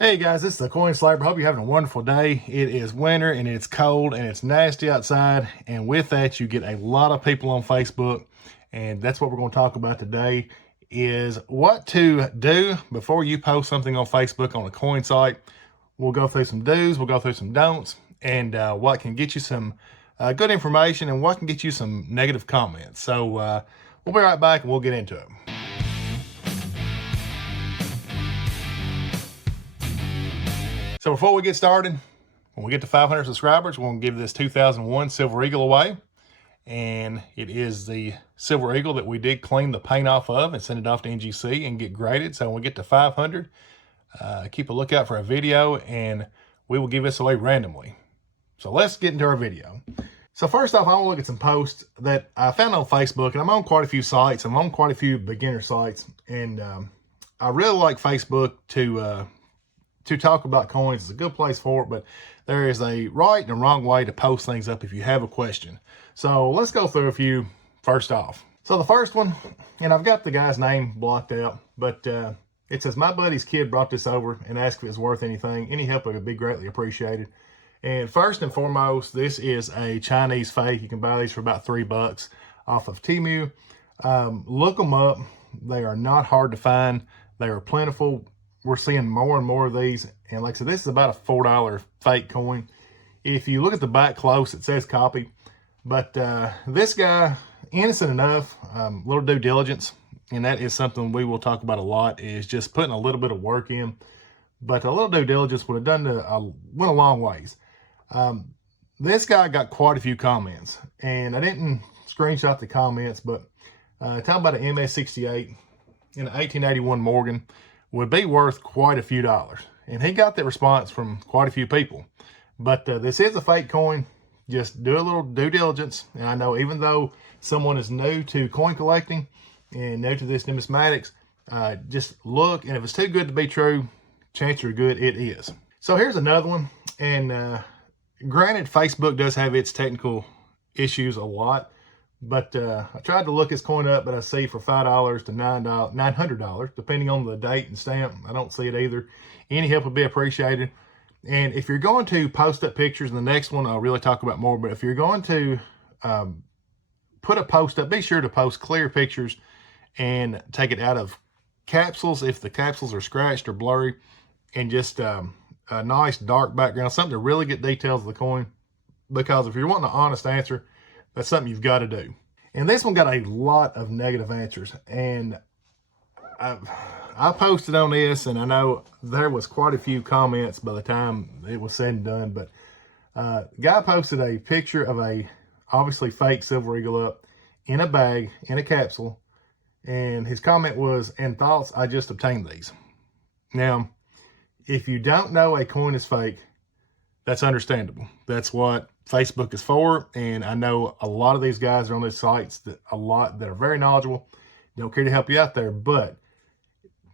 Hey guys, this is the Coin Sliper. Hope you're having a wonderful day. It is winter and it's cold and it's nasty outside. And with that, you get a lot of people on Facebook. And that's what we're going to talk about today is what to do before you post something on Facebook on a coin site. We'll go through some do's, we'll go through some don'ts, and what can get you some good information and what can get you some negative comments. So we'll be right back and we'll get into it. So before we get started, when we get to 500 subscribers, we're going to give this 2001 Silver Eagle away. And it is the Silver Eagle that we did clean the paint off of and send it off to NGC and get graded. So when we get to 500, keep a lookout for a video and we will give this away randomly. So let's get into our video. So first off, I want to look at some posts that I found on Facebook, and I'm on quite a few sites. I'm on quite a few beginner sites, and I really like Facebook to talk about coins. It's a good place for it, but there is a right and a wrong way to post things up if you have a question. So let's go through a few first off. So the first one, and I've got the guy's name blocked out, but it says, my buddy's kid brought this over and asked if it's worth anything. Any help would be greatly appreciated. And first and foremost, this is a Chinese fake. You can buy these for about $3 off of Temu. Look them up. They are not hard to find. They are plentiful. We're seeing more and more of these. And like I said, this is about a $4 fake coin. If you look at the back close, it says copy. But this guy, innocent enough, little due diligence. And that is something we will talk about a lot, is just putting a little bit of work in. But a little due diligence would have went a long ways. This guy got quite a few comments. And I didn't screenshot the comments, but talking about an MS-68 in an 1881 Morgan would be worth quite a few dollars. And he got that response from quite a few people. But this is a fake coin. Just do a little due diligence. And I know even though someone is new to coin collecting and new to this numismatics, just look, and if it's too good to be true, chances are good it is. So here's another one. And granted, Facebook does have its technical issues a lot. But I tried to look this coin up, but I see for $5 to $900, depending on the date and stamp. I don't see it either. Any help would be appreciated. And if you're going to post up pictures, in the next one I'll really talk about more, but if you're going to put a post up, be sure to post clear pictures and take it out of capsules if the capsules are scratched or blurry, and just a nice dark background, something to really get details of the coin. Because if you're wanting an honest answer, that's something you've got to do. And this one got a lot of negative answers. And I posted on this, and I know there was quite a few comments by the time it was said and done. But guy posted a picture of a obviously fake Silver Eagle up in a bag, in a capsule. And his comment was, "And thoughts, I just obtained these." Now, if you don't know a coin is fake, that's understandable. That's what Facebook is for. And I know a lot of these guys are on these sites that are very knowledgeable, don't care to help you out there. But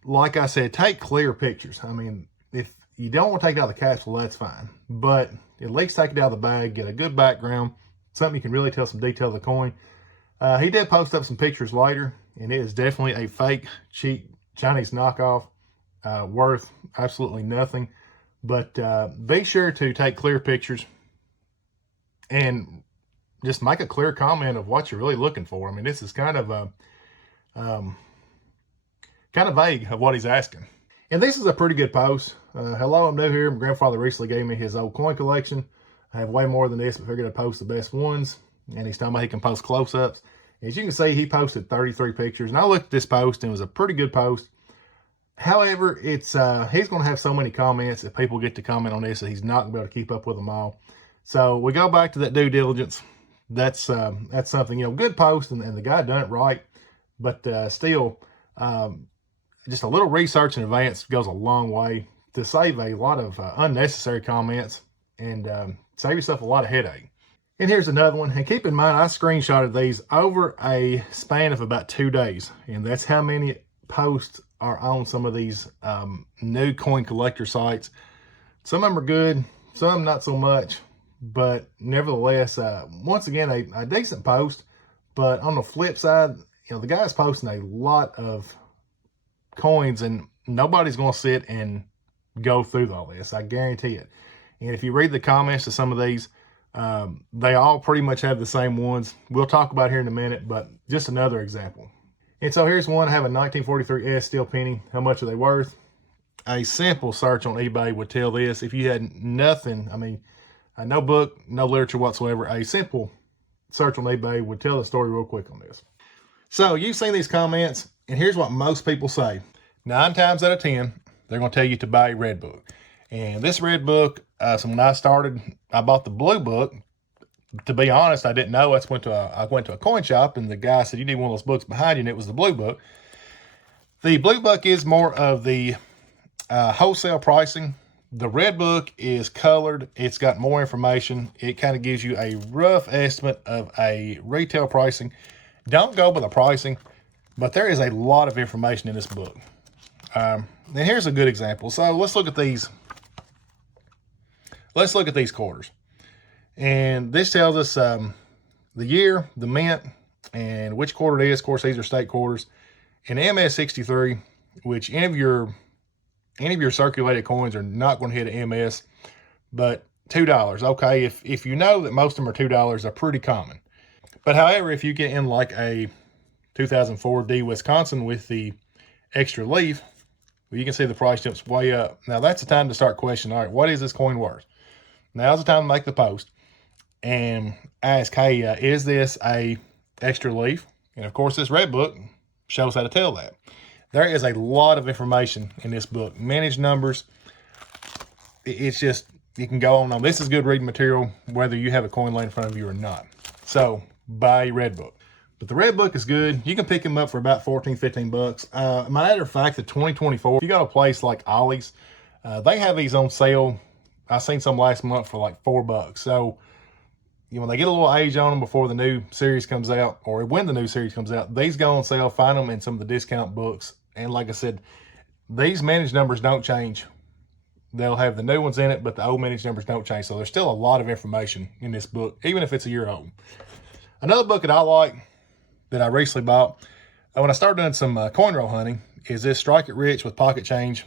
like I said, take clear pictures. I mean, if you don't want to take it out of the capsule, that's fine. But at least take it out of the bag, get a good background, something you can really tell some detail of the coin. He did post up some pictures later, and it is definitely a fake, cheap Chinese knockoff, worth absolutely nothing. But be sure to take clear pictures and just make a clear comment of what you're really looking for. I mean, this is kind of vague of what he's asking. And this is a pretty good post. Hello, I'm new here. My grandfather recently gave me his old coin collection. I have way more than this, but figured I'd post the best ones. And he's talking about he can post close-ups. As you can see, he posted 33 pictures. And I looked at this post, and it was a pretty good post. However, it's he's going to have so many comments. If people get to comment on this, that he's not going to be able to keep up with them all. So we go back to that due diligence. That's something, good post, and the guy done it right. But still, just a little research in advance goes a long way to save a lot of unnecessary comments and save yourself a lot of headache. And here's another one. And keep in mind, I screenshotted these over a span of about 2 days. And that's how many posts are on some of these new coin collector sites. Some of them are good, some not so much. But nevertheless, once again, a decent post. But on the flip side, the guy's posting a lot of coins, and nobody's going to sit and go through all this. I guarantee it. And if you read the comments to some of these, they all pretty much have the same ones. We'll talk about here in a minute, but just another example. And so here's one. I have a 1943 S steel penny. How much are they worth? A simple search on eBay would tell this. If you had nothing, I mean, no book, no literature whatsoever, a simple search on eBay would tell the story real quick on this. So you've seen these comments, and here's what most people say. 9 times out of 10, they're going to tell you to buy a red book. And this red book, so when I started, I bought the blue book. To be honest, I didn't know. I went to a coin shop, and the guy said, you need one of those books behind you, and it was the blue book. The blue book is more of the wholesale pricing. The red book is colored. It's got more information. It kind of gives you a rough estimate of a retail pricing. Don't go by the pricing, but there is a lot of information in this book. And here's a good example. So let's look at these. Let's look at these quarters. And this tells us the year, the mint, and which quarter it is. Of course, these are state quarters. And MS63, which any of your circulated coins are not going to hit an MS, but $2. Okay, if you know that most of them are $2, they're pretty common. But however, if you get in like a 2004 D Wisconsin with the extra leaf, well, you can see the price jumps way up. Now that's the time to start questioning, all right, what is this coin worth? Now's the time to make the post and ask, hey, is this a extra leaf? And of course, this red book shows how to tell that. There is a lot of information in this book. Managed numbers. It's just, you can go on. This is good reading material, whether you have a coin laying in front of you or not. So buy a red book. But the red book is good. You can pick them up for about 14, 15 bucks. Matter of fact, the 2024, if you go to a place like Ollie's, they have these on sale. I seen some last month for like $4. So, you know, when they get a little age on them before the new series comes out, or when the new series comes out, these go on sale. Find them in some of the discount books. And like I said, these managed numbers don't change. They'll have the new ones in it, but the old managed numbers don't change. So there's still a lot of information in this book, even if it's a year old. Another book that I like, that I recently bought, when I started doing some coin roll hunting, is this Strike It Rich with Pocket Change.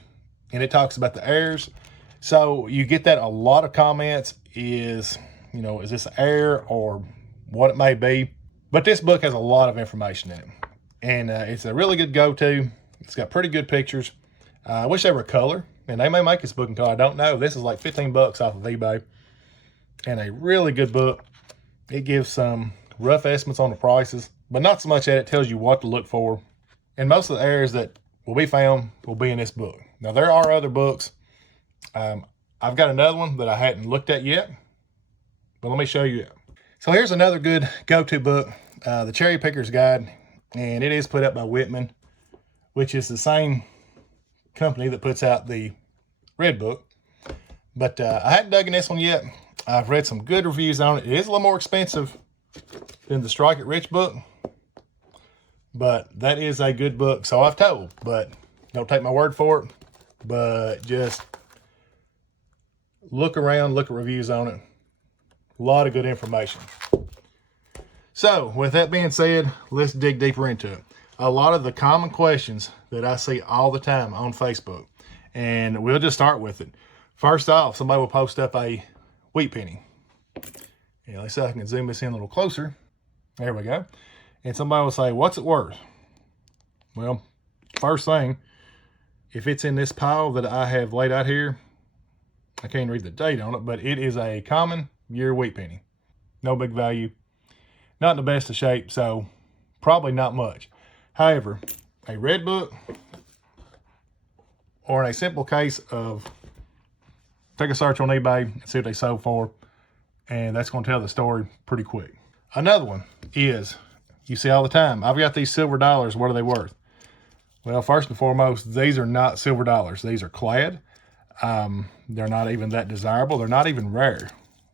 And it talks about the heirs. So you get that a lot of comments is, you know, is this heir or what it may be. But this book has a lot of information in it. And it's a really good go-to. It's got pretty good pictures. I wish they were color. And they may make this book in color. I don't know. This is like 15 bucks off of eBay. And a really good book. It gives some rough estimates on the prices, but not so much that it tells you what to look for. And most of the heirs that will be found will be in this book. Now, there are other books. I've got another one that I hadn't looked at yet, but let me show you. So here's another good go-to book, The Cherry Picker's Guide, and it is put up by Whitman, which is the same company that puts out the red book. But I hadn't dug in this one yet. I've read some good reviews on it. It is a little more expensive than the Strike It Rich book, but that is a good book, so I've told. But don't take my word for it, but just look around, look at reviews on it. A lot of good information. So with that being said, let's dig deeper into it. A lot of the common questions that I see all the time on Facebook, and we'll just start with it. First off, somebody will post up a wheat penny. Yeah, let's see if I can zoom this in a little closer. There we go. And somebody will say, what's it worth? Well, first thing, if it's in this pile that I have laid out here, I can't read the date on it, but it is a common year wheat penny. No big value. Not in the best of shape, so probably not much. However, a red book, or in a simple case of take a search on eBay and see what they sold for, and that's going to tell the story pretty quick. Another one is, you see all the time, I've got these silver dollars, what are they worth? Well, first and foremost, these are not silver dollars. These are clad. They're not even that desirable. They're not even rare.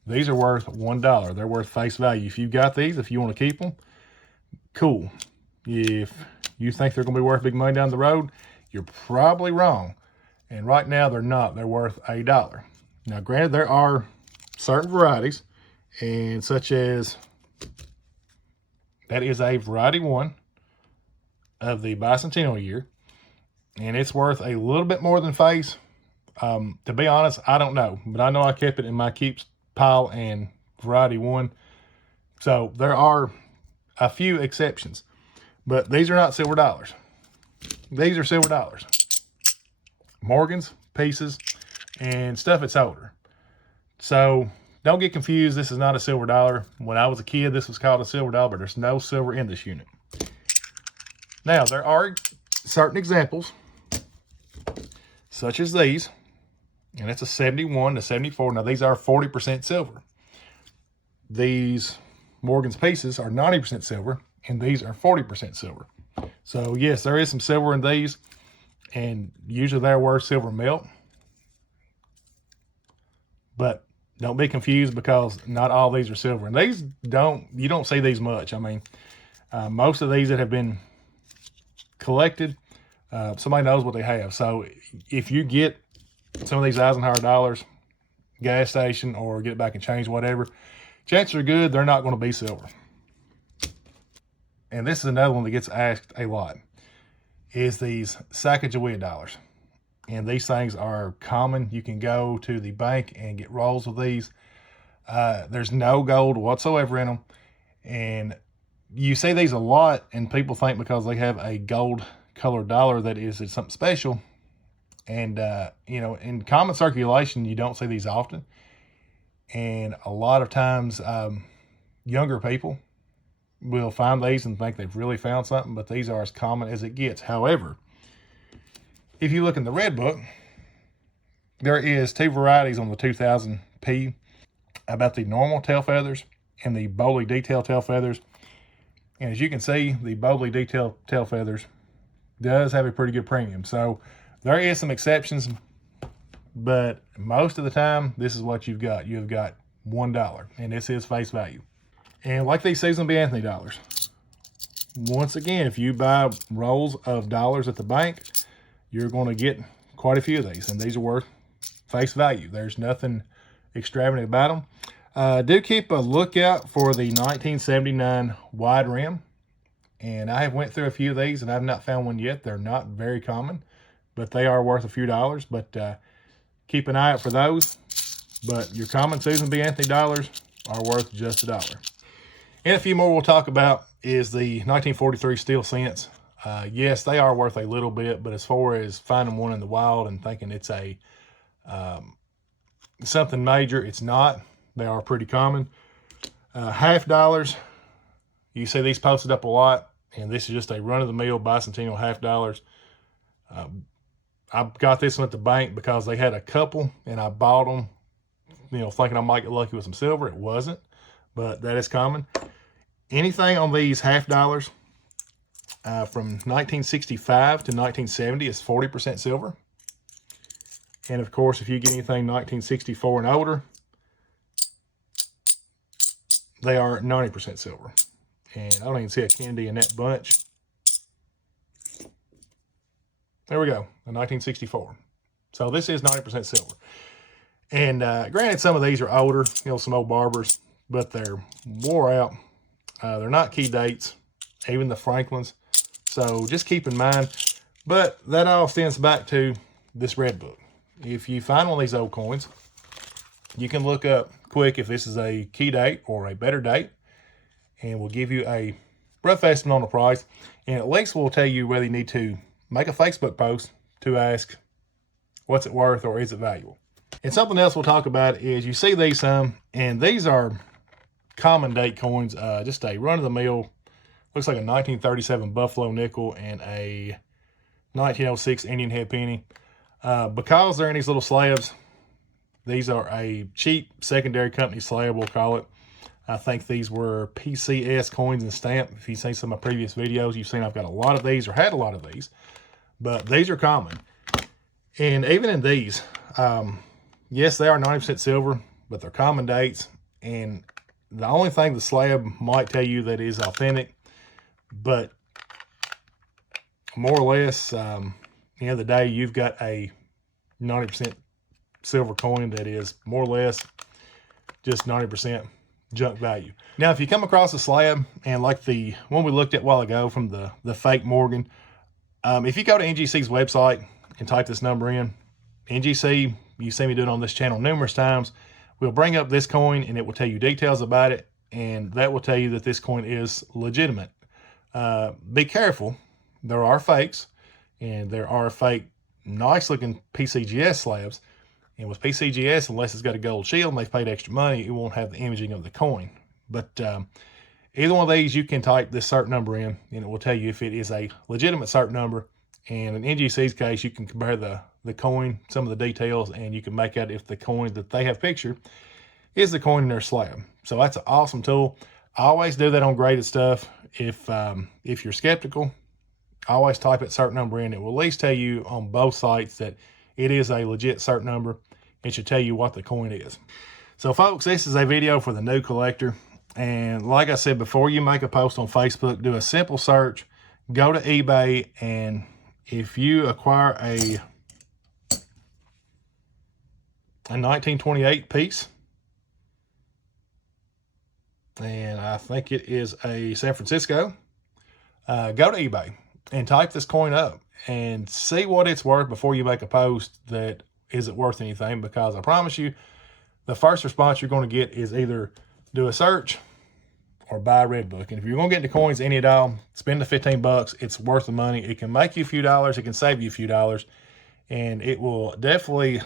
These are worth $1. They're worth face value. If you've got these, if you want to keep them, cool. If you think they're going to be worth big money down the road, you're probably wrong. And right now, they're not. They're worth $1. Now, granted, there are certain varieties, and such as, that is a variety 1 of the bicentennial year, and it's worth a little bit more than face, To be honest, I don't know, but I know I kept it in my keeps pile and variety one. So there are a few exceptions, but these are not silver dollars. These are silver dollars. Morgans, pieces, and stuff that's older. So don't get confused. This is not a silver dollar. When I was a kid, this was called a silver dollar, but there's no silver in this unit. Now, there are certain examples, such as these, and it's a 71 to 74. Now, these are 40% silver. These Morgan's pieces are 90% silver, and these are 40% silver. So, yes, there is some silver in these, and usually they're worth silver melt. But don't be confused, because not all these are silver. And these you don't see these much. I mean, most of these that have been collected, somebody knows what they have. So if you get some of these Eisenhower dollars, gas station, or get it back and change, whatever, chances are good they're not going to be silver. And this is another one that gets asked a lot, is these Sacagawea dollars. And these things are common. You can go to the bank and get rolls of these. There's no gold whatsoever in them. And you see these a lot, and people think because they have a gold colored dollar that it's something special. And, you know, in common circulation, you don't see these often. And a lot of times, younger people will find these and think they've really found something, but these are as common as it gets. However, if you look in the red book, there is two varieties on the 2000P about the normal tail feathers and the boldly detailed tail feathers. And as you can see, the boldly detailed tail feathers does have a pretty good premium. So there is some exceptions, but most of the time, this is what you've got. You've got $1, and this is face value. And like these Susan B. Anthony dollars, once again, if you buy rolls of dollars at the bank, you're going to get quite a few of these, and these are worth face value. There's nothing extravagant about them. Do keep a lookout for the 1979 wide rim, and I have went through a few of these, and I've not found one yet. They're not very common, but they are worth a few dollars. But keep an eye out for those. But your common Susan B. Anthony dollars are worth just $1. And a few more we'll talk about is the 1943 steel cents. Yes, they are worth a little bit, but as far as finding one in the wild and thinking it's a something major, it's not. They are pretty common. Half dollars, you see these posted up a lot, and this is just a run-of-the-mill bicentennial half dollars. I got this one at the bank because they had a couple, and I bought them, you know, thinking I might get lucky with some silver. It wasn't, but that is common. Anything on these half dollars from 1965 to 1970 is 40% silver. And of course, if you get anything 1964 and older, they are 90% silver. And I don't even see a candy in that bunch. There we go, a 1964. So this is 90% silver. And granted, some of these are older, you know, some old barbers, but they're wore out. They're not key dates, even the Franklins. So just keep in mind. But that all stems back to this red book. If you find one of these old coins, you can look up quick if this is a key date or a better date, and we'll give you a rough estimate on the price. And at least we'll tell you whether you need to make a Facebook post to ask, what's it worth or is it valuable? And something else we'll talk about is you see these some, and these are common date coins, just a run-of-the-mill, looks like a 1937 Buffalo nickel and a 1906 Indian head penny. Because they're in these little slabs, these are a cheap secondary company slab, we'll call it. I think these were PCS coins and stamp. If you've seen some of my previous videos, you've seen I've got a lot of these or had a lot of these, but these are common. And even in these, yes, they are 90% silver, but they're common dates. And the only thing the slab might tell you that is authentic, but more or less, the end of the day, you've got a 90% silver coin that is more or less just 90% junk value. Now, if you come across a slab, and like the one we looked at a while ago from the fake Morgan, if you go to NGC's website and type this number in, NGC, you see me do it on this channel numerous times, will bring up this coin and it will tell you details about it, and that will tell you that this coin is legitimate. Be careful. There are fakes, and there are fake, nice looking PCGS slabs. And with PCGS, unless it's got a gold shield and they've paid extra money, it won't have the imaging of the coin. But either one of these, you can type this cert number in, and it will tell you if it is a legitimate cert number. And in NGC's case, you can compare the coin, some of the details, and you can make out if the coin that they have pictured is the coin in their slab. So that's an awesome tool. I always do that on graded stuff. If you're skeptical, always type it cert number in. It will at least tell you on both sites that it is a legit cert number. It should tell you what the coin is. So folks, this is a video for the new collector. And like I said, before you make a post on Facebook, do a simple search, go to eBay, and if you acquire a 1928 piece, and I think it is a San Francisco, go to eBay and type this coin up and see what it's worth before you make a post that isn't worth anything, because I promise you, the first response you're going to get is either do a search or buy a red book. And if you're going to get into coins any at all, spend the 15 bucks. It's worth the money. It can make you a few dollars. It can save you a few dollars. And it will definitely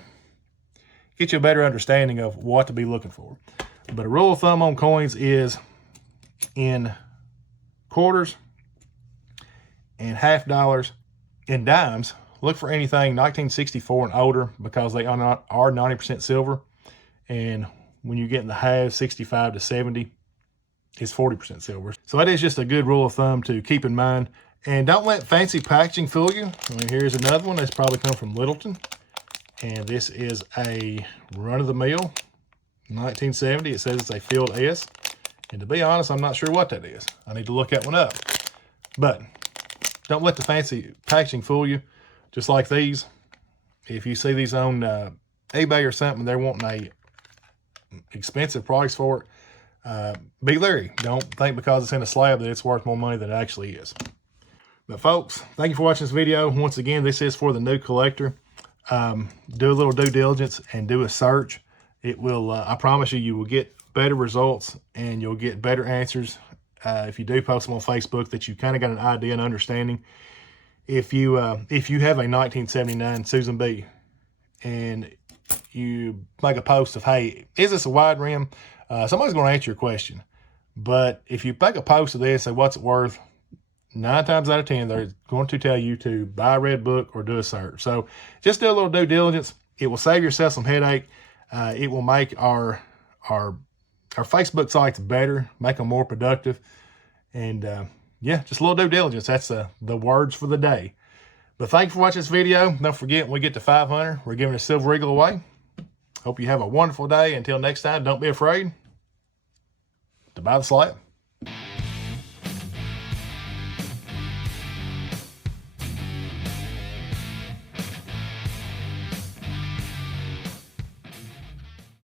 get you a better understanding of what to be looking for. But a rule of thumb on coins is in quarters and half dollars and dimes, look for anything 1964 and older, because they are 90% silver. And when you get in the halves, 65 to 70, it's 40% silver. So that is just a good rule of thumb to keep in mind. And don't let fancy packaging fool you. I mean, here's another one that's probably come from Littleton. And this is a run-of-the-mill 1970. It says it's a Field S. And to be honest, I'm not sure what that is. I need to look that one up. But don't let the fancy packaging fool you. Just like these, if you see these on eBay or something, they're wanting a expensive price for it, be leery. Don't think because it's in a slab that it's worth more money than it actually is. But folks, thank you for watching this video. Once again, this is for the new collector. Do a little due diligence and do a search. It will, I promise you, you will get better results and you'll get better answers if you do post them on Facebook, that you kind of got an idea and understanding. If you have a 1979 Susan B and you make a post of, hey, is this a wide rim? Somebody's going to answer your question. But if you make a post of this, say, what's it worth? 9 times out of 10, they're going to tell you to buy a red book or do a search. So just do a little due diligence. It will save yourself some headache. It will make our Facebook sites better, make them more productive. And yeah, just a little due diligence. That's the words for the day. But thank you for watching this video. Don't forget, when we get to 500, we're giving a Silver Eagle away. Hope you have a wonderful day. Until next time, don't be afraid to buy the slab.